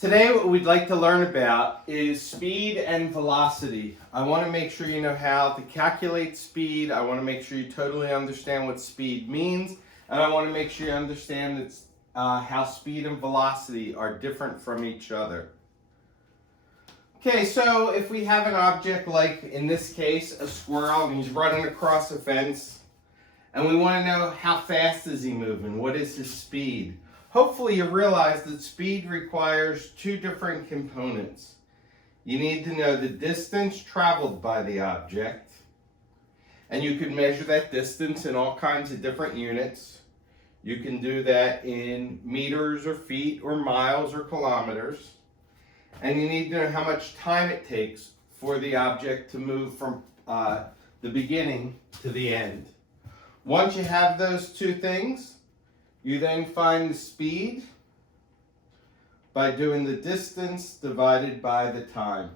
Today what we'd like to learn about is speed and velocity. I want to make sure you know how to calculate speed. I want to make sure you totally understand what speed means. And I want to make sure you understand that, how speed and velocity are different from each other. Okay, so if we have an object like, in this case, a squirrel, and he's running across a fence, and we want to know how fast is he moving, what is his speed? Hopefully you realize that speed requires two different components. You need to know the distance traveled by the object, and you can measure that distance in all kinds of different units. You can do that in meters or feet or miles or kilometers. And you need to know how much time it takes for the object to move from the beginning to the end. Once you have those two things, you then find the speed by doing the distance divided by the time.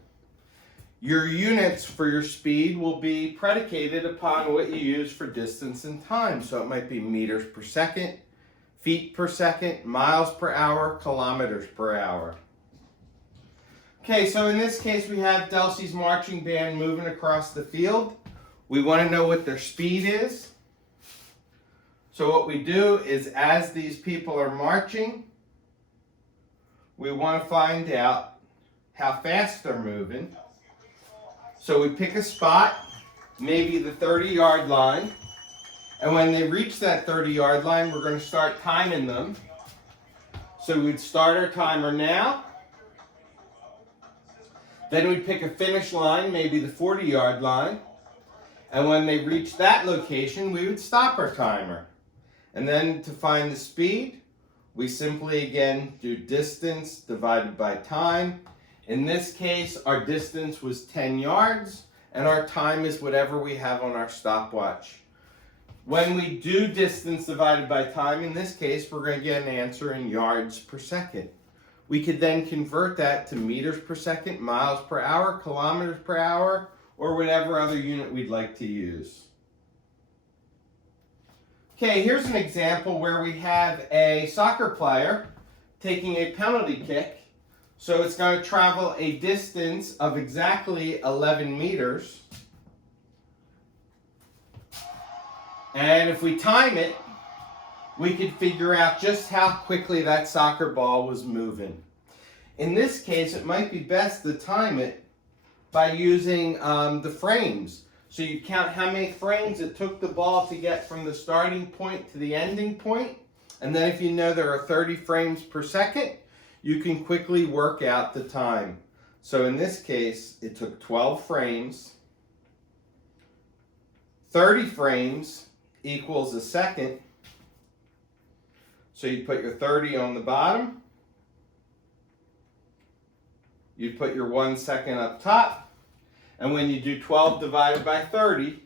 Your units for your speed will be predicated upon what you use for distance and time. So it might be meters per second, feet per second, miles per hour, kilometers per hour. Okay, so in this case we have Delsey's marching band moving across the field. We want to know what their speed is. So what we do is, as these people are marching, we want to find out how fast they're moving. So we pick a spot, maybe the 30-yard line, and when they reach that 30-yard line, we're going to start timing them. So we'd start our timer now. Then we'd pick a finish line, maybe the 40-yard line, and when they reach that location, we would stop our timer. And then to find the speed, we simply again do distance divided by time. In this case, our distance was 10 yards, and our time is whatever we have on our stopwatch. When we do distance divided by time, in this case, we're going to get an answer in yards per second. We could then convert that to meters per second, miles per hour, kilometers per hour, or whatever other unit we'd like to use. Okay, here's an example where we have a soccer player taking a penalty kick. So it's going to travel a distance of exactly 11 meters. And if we time it, we could figure out just how quickly that soccer ball was moving. In this case, it might be best to time it by using the frames. So you count how many frames it took the ball to get from the starting point to the ending point. And then if you know there are 30 frames per second, you can quickly work out the time. So in this case, it took 12 frames. 30 frames equals a second. So you put your 30 on the bottom. You put your 1 second up top. And when you do 12 divided by 30,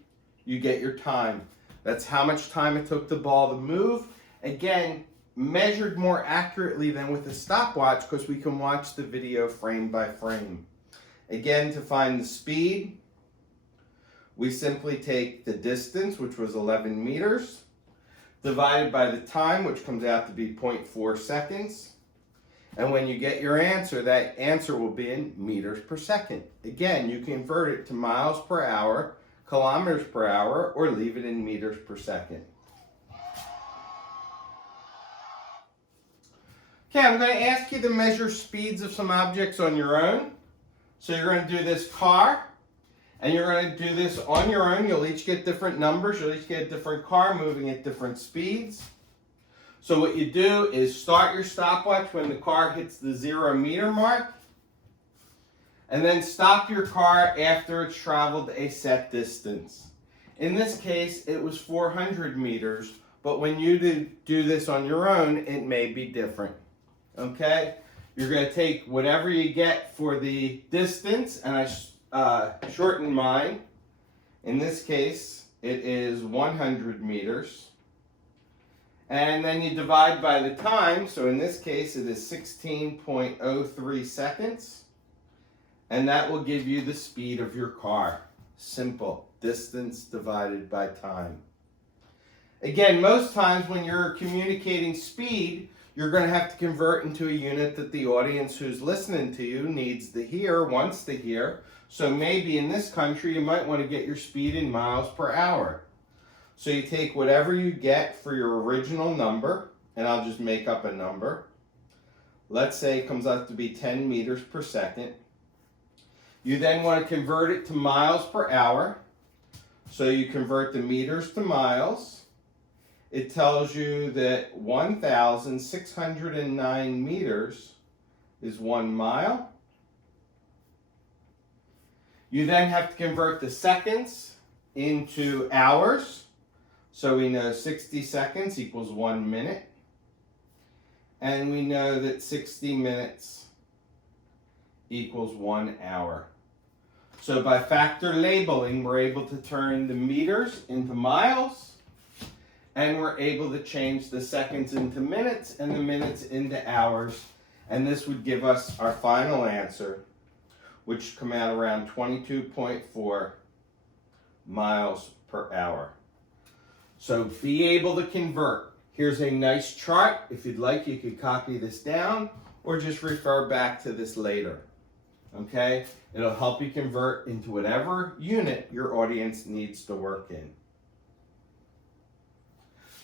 you get your time. That's how much time it took the ball to move. Again, measured more accurately than with a stopwatch because we can watch the video frame by frame. Again, to find the speed, we simply take the distance, which was 11 meters, divided by the time, which comes out to be 0.4 seconds. And when you get your answer, that answer will be in meters per second. Again, you can convert it to miles per hour, kilometers per hour, or leave it in meters per second. Okay, I'm going to ask you to measure speeds of some objects on your own. So you're going to do this car, and you're going to do this on your own. You'll each get different numbers. You'll each get a different car moving at different speeds. So what you do is start your stopwatch when the car hits the 0 meter mark, and then stop your car after it's traveled a set distance. In this case, it was 400 meters, but when you do this on your own, it may be different. Okay? You're going to take whatever you get for the distance, and I shortened mine. In this case, it is 100 meters. And then you divide by the time, so in this case it is 16.03 seconds, and that will give you the speed of your car. Simple, distance divided by time. Again, most times when you're communicating speed, you're going to have to convert into a unit that the audience who's listening to you needs to hear, wants to hear. So maybe in this country, you might want to get your speed in miles per hour. So you take whatever you get for your original number, and I'll just make up a number. Let's say it comes out to be 10 meters per second. You then want to convert it to miles per hour. So you convert the meters to miles. It tells you that 1,609 meters is 1 mile. You then have to convert the seconds into hours. So we know 60 seconds equals 1 minute. And we know that 60 minutes equals 1 hour. So by factor labeling, we're able to turn the meters into miles, and we're able to change the seconds into minutes and the minutes into hours. And this would give us our final answer, which come out around 22.4 miles per hour. So be able to convert. Here's a nice chart. If you'd like, you could copy this down or just refer back to this later. Okay? It'll help you convert into whatever unit your audience needs to work in.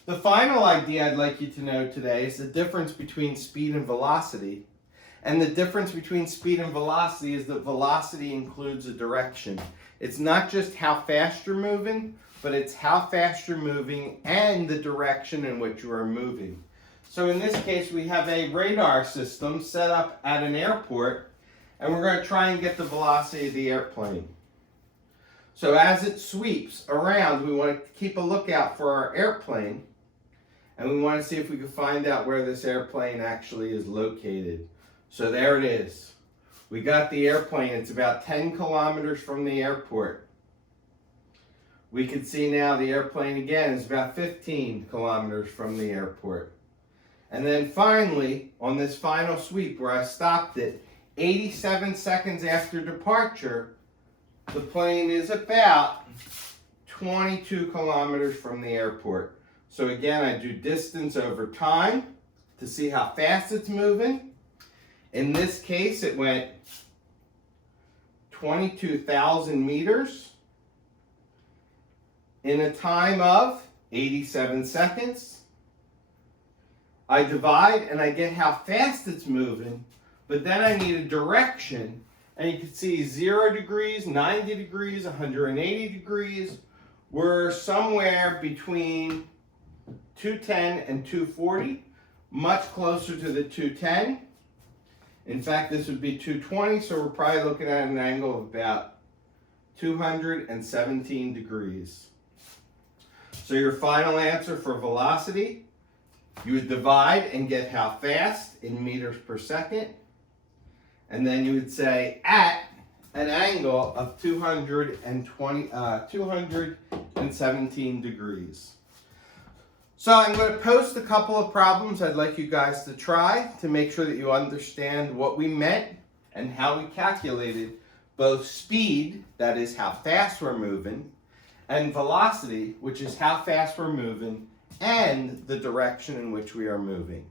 The final idea I'd like you to know today is the difference between speed and velocity. And the difference between speed and velocity is that velocity includes a direction. It's not just how fast you're moving, but it's how fast you're moving and the direction in which you are moving. So in this case, we have a radar system set up at an airport, and we're going to try and get the velocity of the airplane. So as it sweeps around, we want to keep a lookout for our airplane, and we want to see if we can find out where this airplane actually is located. So there it is. We got the airplane. It's about 10 kilometers from the airport. We can see now the airplane again is about 15 kilometers from the airport. And then finally, on this final sweep where I stopped it, 87 seconds after departure, the plane is about 22 kilometers from the airport. So again, I do distance over time to see how fast it's moving. In this case, it went 22,000 meters in a time of 87 seconds. I divide and I get how fast it's moving, but then I need a direction, and you can see 0 degrees, 90 degrees, 180 degrees. We're somewhere between 210 and 240, much closer to the 210. In fact, this would be 220, so we're probably looking at an angle of about 217 degrees. So your final answer for velocity, you would divide and get how fast in meters per second, and then you would say at an angle of 217 degrees. So I'm going to post a couple of problems I'd like you guys to try to make sure that you understand what we meant and how we calculated both speed, that is how fast we're moving, and velocity, which is how fast we're moving, and the direction in which we are moving.